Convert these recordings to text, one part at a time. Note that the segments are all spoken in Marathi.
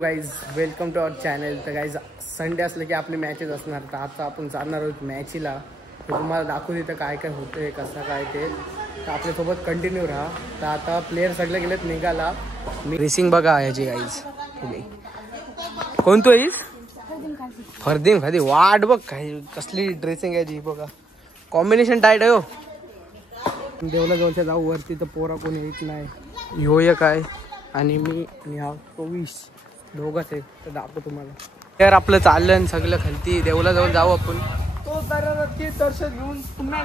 Guys welcome to our channel. तर गाइज संडे असलं की आपली मॅचेस असणार. तर आता आपण जाणार आहोत मॅचीला. तर तुम्हाला दाखवू देतं काय काय होतं आहे कसं काय ते. तर आपल्यासोबत कंटिन्यू राहा. तर आता प्लेयर सगळे गेलेत निघाला. मी रेसिंग बघा याची गाइज. कोणतो येईस फरदीम खादी वाट बघ काही कसली ड्रेसिंग याची बघा. कॉम्बिनेशन टाईट आहे हो. देवला जवळच्या जाऊ वरती तर पोरा कोणी येत नाही. ह्यो एक आहे आणि मी हा 24 दोघंच आहे. तर दाखवतो तुम्हाला. तर आपलं चाललं सगळं खालती देवला जवळ जाऊ आपण. दर्शन घेऊन पुन्हा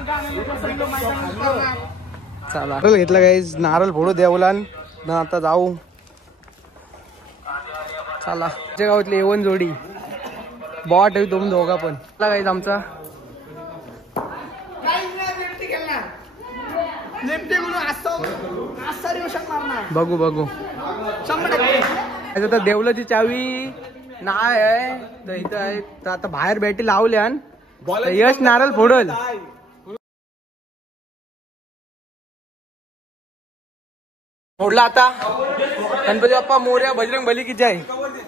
चला नारळ घेतला गाईज. नारळ फोडू देवला ना आता जाऊ. चला आमच्या गावातली एवन जोडी बॉट आहे तुम्ही दोघा पण. चला गाईज आमचा बघू बघू. आता देवलाची चावी नाही आहे तर इथं आहे. तर आता बाहेर बॅटी लावल्या यश नारळ फोडल. फोडला आता. गणपती बाप्पा मोरया बजरंग बली की जय.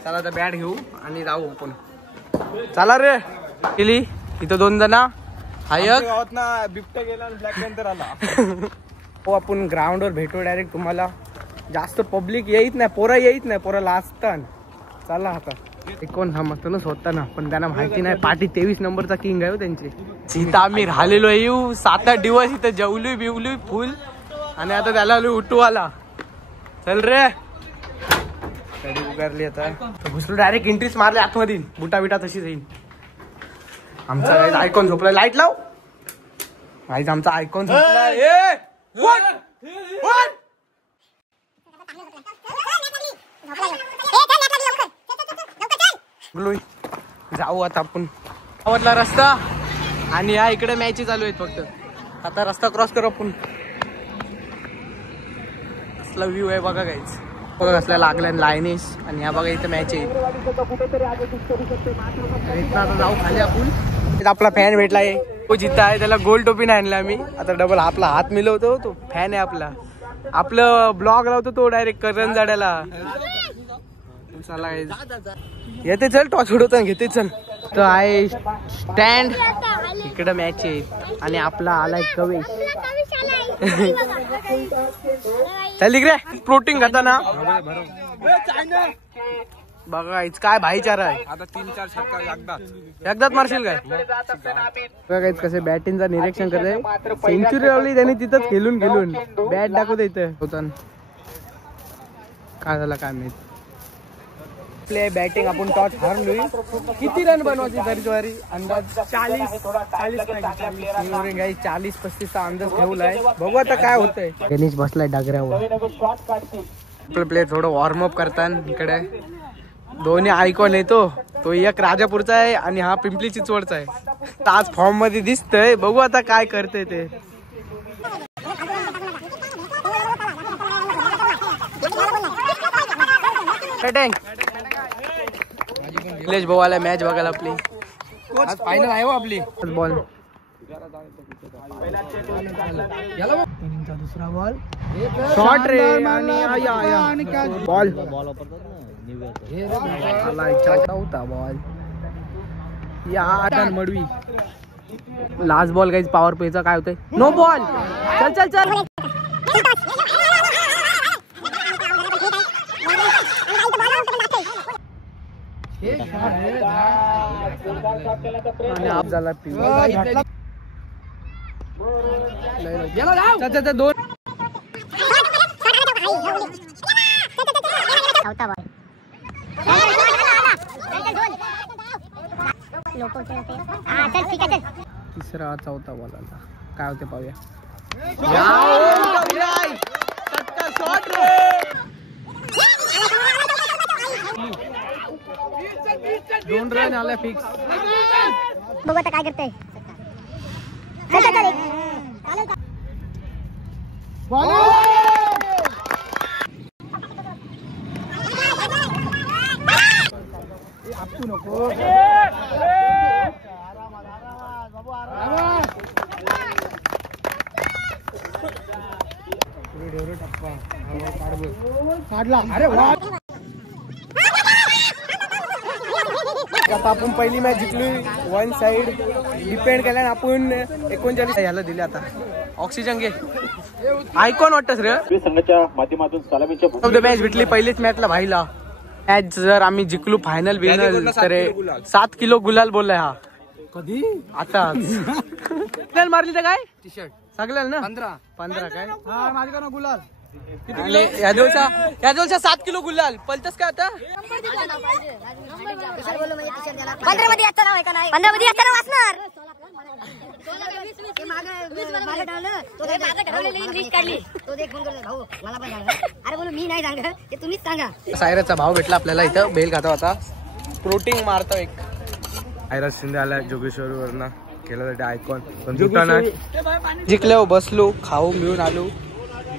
चला आता बॅट घेऊ आणि जाऊ आपण. चला रे केली इथं 2 जण बिबट्या गेला ब्लॅक पॅन्थर आला. हो आपण ग्राउंडवर भेटू डायरेक्ट. तुम्हाला जास्त पब्लिक येत नाही. पोरा येत नाही. पोरा लाजतात. चला आता कोण हा मस्तनच होता ना पण त्यांना माहिती नाही. पाठी 23 नंबरचा किंग आहे त्यांची. सीता आम्ही राहिलेलो येऊ 7-8 दिवस इथं जेवली बिवली फुल आणि आता त्याला उठू आला. चल रे गाडी उगारली. आता घुसलो डायरेक्ट एंट्रीच मारली आतमध्ये. बुटा बिटा तशी जाईल. आमचा गाईज आयकॉन झोपला. लाईट लाव गाईज. आमचा आयकॉन झोपला. जाऊ आता आपण. आवडला रस्ता आणि या इकडे मॅच चालू आहेत फक्त. आता रस्ता क्रॉस करू आपण. कसला व्ह्यू आहे बघा गाईज. बघा कसला लागलाय लाईनीस. आणि ह्या बघा इथं मॅच आहे. आता जाऊ खाली आपण. आपला फॅन भेटलाय तो जिथं आहे. त्याला गोल टोपी नाही आणला आम्ही. आता डबल आपला हात मिळवतो. तो फॅन आहे आपला. आपलं ब्लॉग लावतो तो डायरेक्ट करण जाड्याला. चला येते चल टॉस उडवता घेते चल. तर आहे स्टँड इकडे मॅच आहे आणि आपला आलाय कवेश. चल इकडे प्रोटीन खाता ना बघा. काय भाईचारा आहे. आता 3-4 षटकार एकदाच मारशील काय. बघा कसे बॅटिंगचं निरीक्षण करते. सेंचुरी लावली त्यांनी तिथंच खेळून बॅट दाखवते इथं होता. काय झालं काय माहित. प्ले बॅटिंग आपण टॉस हारलोय. किती रन बनवायची तरी अंदाज 40-35 अंदाज ठेवलाय. बघू आता काय होतंय. गणेश बसलाय डागऱ्यावर. आपलं प्लेयर थोडं वॉर्मअप करतात. इकडे दोन्ही आयकॉन येतो. तो एक राजापूरचा आहे आणि हा पिंपली चिंचवडचा आहे. आज फॉर्म मध्ये दिसतंय. बघू आता काय करते ते. निलेश भाऊ आला मॅच बघायला आपली. आज फायनल आहे हो आपली. बॉल दुसरा बॉल शॉट रे आणि बॉल होता बॉल या मडवी. लास्ट बॉल गाईज पॉवर प्लेचा काय होतंय. No ball. चल चल चल. झाला दोन तिसरा चौथा बॉल आला. काय होते पाहूया. 2 रन आला फिक्स. बघू आता काय करते. नको काढला. अरे वा आता आपण पहिली मॅच जिंकली. वन साइड डिपेंड केला आणि आपण 39 ह्याला दिले. आता ऑक्सिजन घे. आयकॉन वाटतस रे संघाच्या माध्यमातून सलामीच्या मॅच भेटली पहिलीच मॅचला भाईला. मॅच जर आम्ही जिंकलो फायनल बिनल तर 7 किलो गुलाल बोललाय हा. कधी आता मारली तर काय टी शर्ट सगळ्याला ना 15 काय माझ्या का गुलाल या दिवसा 7 किलो गुलाल पलतस का आता 15 मध्ये याचं नाव आहे का नाही 15 मध्ये याचं नाव असणार अरे बोलू मी नाही सांगत ते तुम्हीच सांगा. सायराचा भाव भेटला आपल्याला इथं बेल खाता होता. प्रोटीन मारतो एक सायराज शिंदे आला जोगेश्वरी वरना खेळासाठी आयकॉन पण जिंकल्यावर बसलो खाऊ मिळून आलो.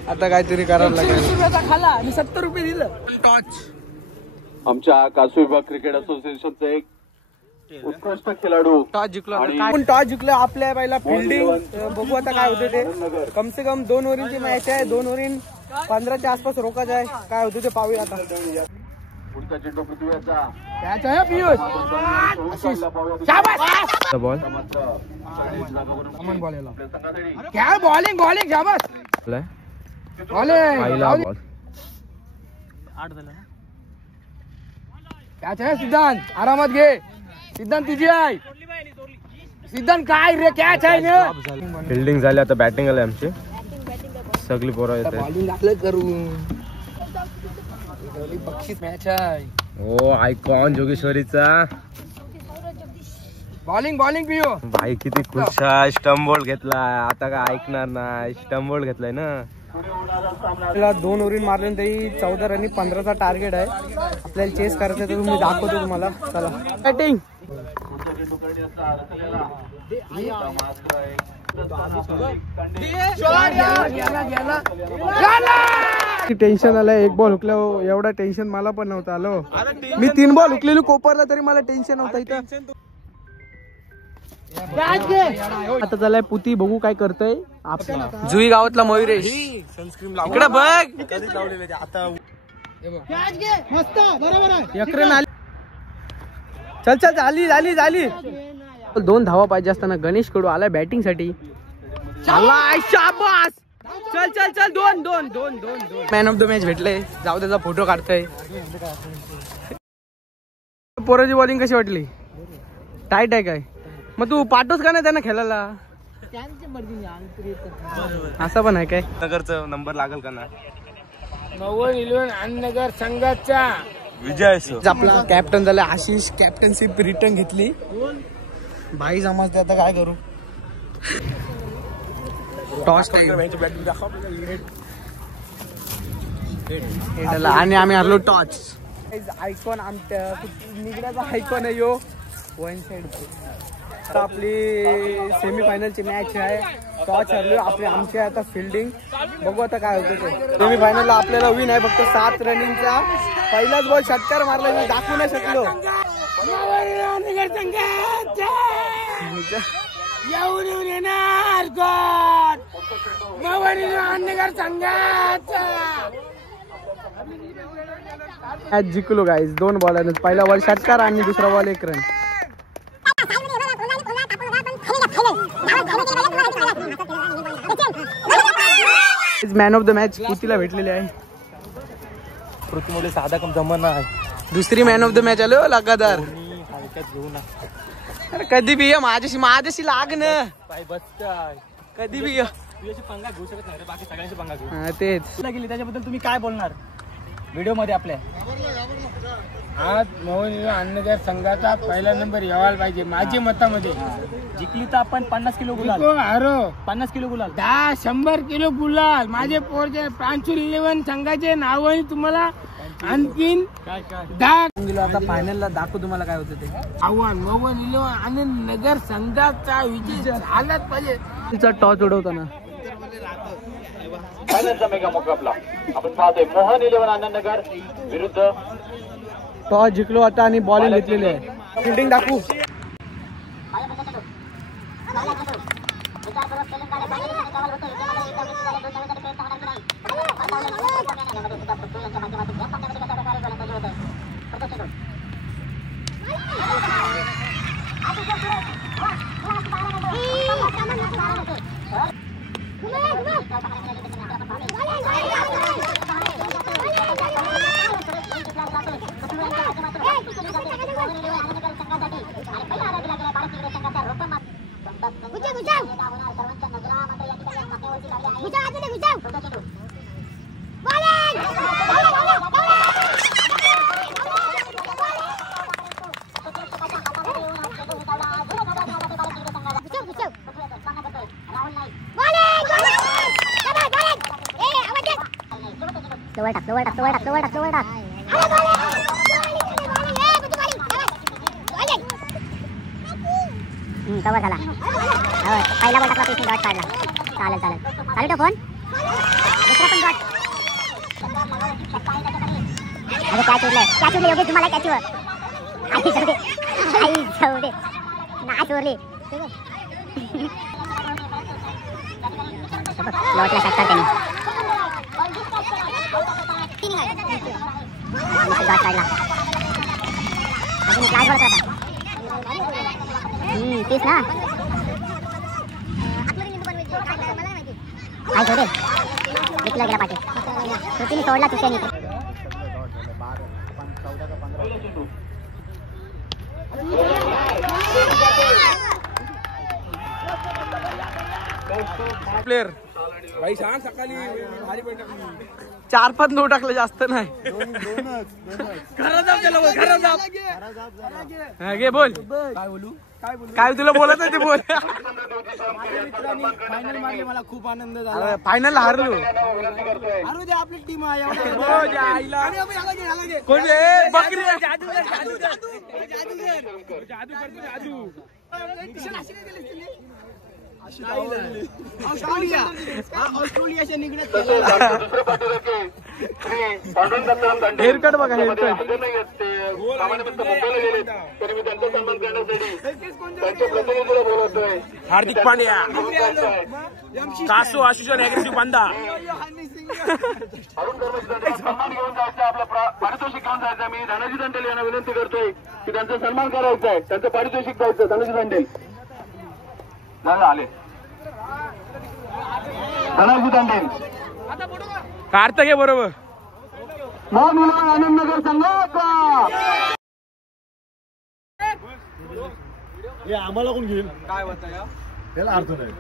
आता काहीतरी करावं लागेल. खाला आणि 70 रुपये दिलं. टॉच आमच्या कासू विभाग क्रिकेट असोसिएशनचा एक उत्कृष्ट खेळाडू टॉस जिंकलो. आपण टॉस जिंकलो. आपल्या पहिला फिल्डिंग बघू आता काय होते ते. कम से कम 2 ओव्हरची मॅच आहे. 2 ओव्हर 15च्या आसपास रोकायचं आहे. काय होते ते पाहूया आता. पुढचा चेंडू पृथ्वीचा बॉल क्या बॉलिंग बॉलिंग जाबस काय सिद्धांत आरामात घे. सिद्धांत तुझी आहे. सिद्धांत काय रे कॅच आहे ना. फिल्डिंग झाली आता बॅटिंग आली आमची सगळी पोरं येते. बॉलिंग आपलं करून बक्षीस मॅच आहे. ओ आयकॉन जोगेश्वरीचा बॉलिंग बॉलिंग पियो भाई किती खुश आहे. स्टंप बॉल घेतला आता काय ऐकणार नाही. स्टंप बॉल घेतलाय ना. 2 ओव्हर मारले तरी 14 रन 15चा टार्गेट आहे. आपल्याला चेस करायचं तर मी दाखवतो तुम्हाला. चला बॅटिंग. टेन्शन आलंय. एक बॉल हुकल्यावर एवढा टेन्शन मला पण नव्हतं आलो. मी 3 बॉल हुकलेलो कोपरला तरी मला टेन्शन नव्हतं इथं. आता चालाय पुती बघू काय करतय. जुई गावातला मयुरेश इकडे बघ. चल चल झाली झाली झाली. 2 धावा पाहिजे असताना गणेश कडू आलाय बॅटिंग साठी. शाबास. चल चल चल 2 मॅन ऑफ द मॅच भेटले. जाऊ त्याचा फोटो काढतोय. पोराची बॉलिंग कशी वाटली. टाईट आहे काय. मग तू पाठवस का नाही त्यांना खेळायला. असं पण आहे काय. नगरचा नंबर लागल का ना. 11 अन्नगर संघाचा विजय आपला कॅप्टन झाला. आशिष कॅप्टनशिप रिटर्न घेतली. भाई समजते आता काय करू. टॉस आणि आम्ही हरलो टॉच. आयकॉन आमच्या निगड्याचा आयकॉन आहे यो. वन साइड आपली सेमीफायनलची मॅच आहे. टॉच हरलो आपली. आमची आता फिल्डिंग बघू आता काय होतं ते. सेमीफायनलला आपल्याला विन आहे. फक्त 7 रनिंगचा पहिलाच बॉल षटकार मारला. मी दाखवू नाही शकलो. मॅच जिंकलो गाईज. 2 बॉल. पहिला बॉल षटकार आणि दुसरा ball 1 run. Man of the match पुतीला भेटलेले आहे. पृथ्वीमुळे साधा कम जमाना आहे. दुसरी मॅन ऑफ द मॅच आलो लगातार. कधी बी माझ्याशी लाग ना. कधी बी पंगा घेऊ शकत नाही. बाकी सगळ्यांची पंगा घेऊ. तेच गेली त्याच्याबद्दल तुम्ही काय बोलणार व्हिडिओ मध्ये आपल्या. आज मोहन अन्नगर संघाचा पहिला नंबर यावायला पाहिजे माझ्या मतामध्ये. जिंकली तर आपण 50 किलो गुलाल. हारो 50 किलो गुलाल. 100 किलो गुलाल. माझे पोरचे प्रांशुल 11 संघाचे नाव तुम्हाला आणखीन 10 आता फायनलला दाखवू तुम्हाला काय होतं ते. आव्हान मोहन 11 आनंद नगर संघाचा विजय झालाच पाहिजे. तिचा टॉस उडवताना फायनलचा मेगा मुकाबला आपण पाहतोय. मोहन 11 आनंद नगर विरुद्ध टॉस जिंकलो आता आणि बॉलिंग घेतलेली आहे. फिल्डिंग दाखवू. वर टाक कवर झाला. पहिला बॉल टाकला पिचने डॉट काढला. चालेल चालू तो फोन. दुसरा पण डॉट. अरे कॅच उरले योगेश तुम्हाला कॅचवर. आई जाऊ दे नाही चोरली. लॉटला षटकार त्यांनी. डॉट काढला. अजून एक लास्ट बॉल होता. तीस ना. काय सोडे विकला गेला पाठी. तिने सोडला तुझ्यानी. प्लेयर भाई सांग सकाळी 4-5 नो टाकलं जास्त नाही. घे बोल काय तुला बोलत आहे ते बोल. फायनल मारले मला खूप आनंद झाला. फायनल हारलो. अरे दे आपली टीम आहे. कोण बकरी ऑस्ट्रेलियाच्या निघण्यात हेअरकट बघा हेअरकट. हार्दिक पांड्या कासू आशुषन ऍग्रेसिव्ह बांधा पारितोषिक घेऊन जायचं. मी धनाजी दंडेल यांना विनंती करतोय की त्यांचा सन्मान करायचा आहे. त्यांचं पारितोषिक द्यायचं. धनाजी दंडेल आले. धनाजी दंडेल काढतं घे बरोबर. आनंदनगर संघाचा आम्हाला कोण घेईल काय होतं त्याला अर्थ नाही.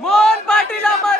मोहन पाटील अमर